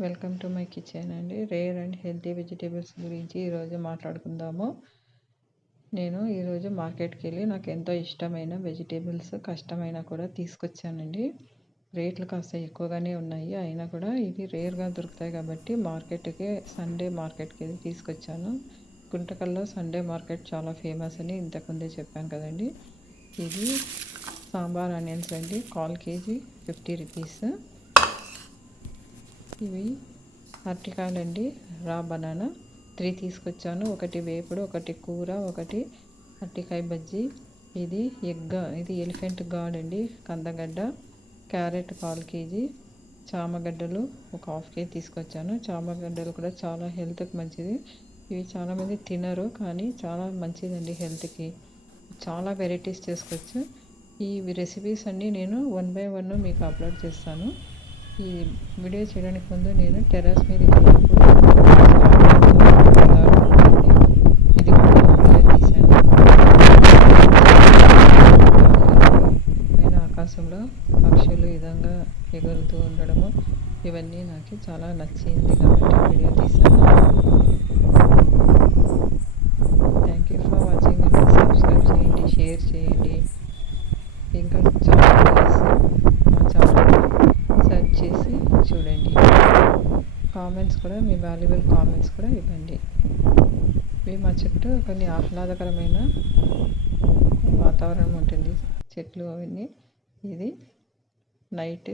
Welcome to my kitchen అండి. Rare and healthy vegetables గురించి ఈరోజు మాట్లాడుకుందాము. నేను ఈరోజు మార్కెట్కి వెళ్ళి నాకు ఎంతో ఇష్టమైన వెజిటేబుల్స్ కష్టమైనా కూడా తీసుకొచ్చానండి. రేట్లు కాస్త ఎక్కువగానే ఉన్నాయి. అయినా కూడా ఇవి రేర్గా దొరుకుతాయి కాబట్టి మార్కెట్కి సండే మార్కెట్కి వెళ్ళి తీసుకొచ్చాను. గుంటకల్లో సండే మార్కెట్ చాలా ఫేమస్ అని ఇంతకుముందే చెప్పాను కదండి. ఇది సాంబార్ ఆనియన్స్ అండి. కాల్ కేజీ ఫిఫ్టీ రూపీస్. ఇవి అరటికాయలండి రా బనానా. త్రీ తీసుకొచ్చాను. ఒకటి వేపుడు ఒకటి కూర ఒకటి అరటికాయ బజ్జీ. ఇది ఎగ్ ఇది ఎలిఫెంట్ గాడ్ అండి కందగడ్డ క్యారెట్ కాల్ కేజీ. చామగడ్డలు ఒక హాఫ్ కేజీ తీసుకొచ్చాను. చామగడ్డలు కూడా చాలా హెల్త్కి మంచిది. ఇవి చాలామంది తినరు కానీ చాలా మంచిదండి హెల్త్కి. చాలా వెరైటీస్ చేసుకోవచ్చు. ఈ రెసిపీస్ అన్నీ నేను వన్ బై వన్ మీకు అప్లోడ్ చేస్తాను. ఈ వీడియో చేయడానికి ముందు నేను టెర్రస్ మీద ఇది పైన ఆకాశంలో పక్షులు విధంగా ఎగురుతూ ఉండడము ఇవన్నీ నాకు చాలా నచ్చింది కాబట్టి వీడియో తీసాను థ్యాంక్ యూ ఫర్ వాచింగ్ అండి సబ్స్క్రైబ్ చేయండి షేర్ చేయండి. ఇంకా చాలా చేసి చూడండి. కామెంట్స్ కూడా మీ వాల్యుబుల్ కామెంట్స్ కూడా ఇవ్వండి. ఇవి మా చుట్టూ కొన్ని ఆహ్లాదకరమైన వాతావరణం ఉంటుంది. చెట్లు అవన్నీ. ఇది నైట్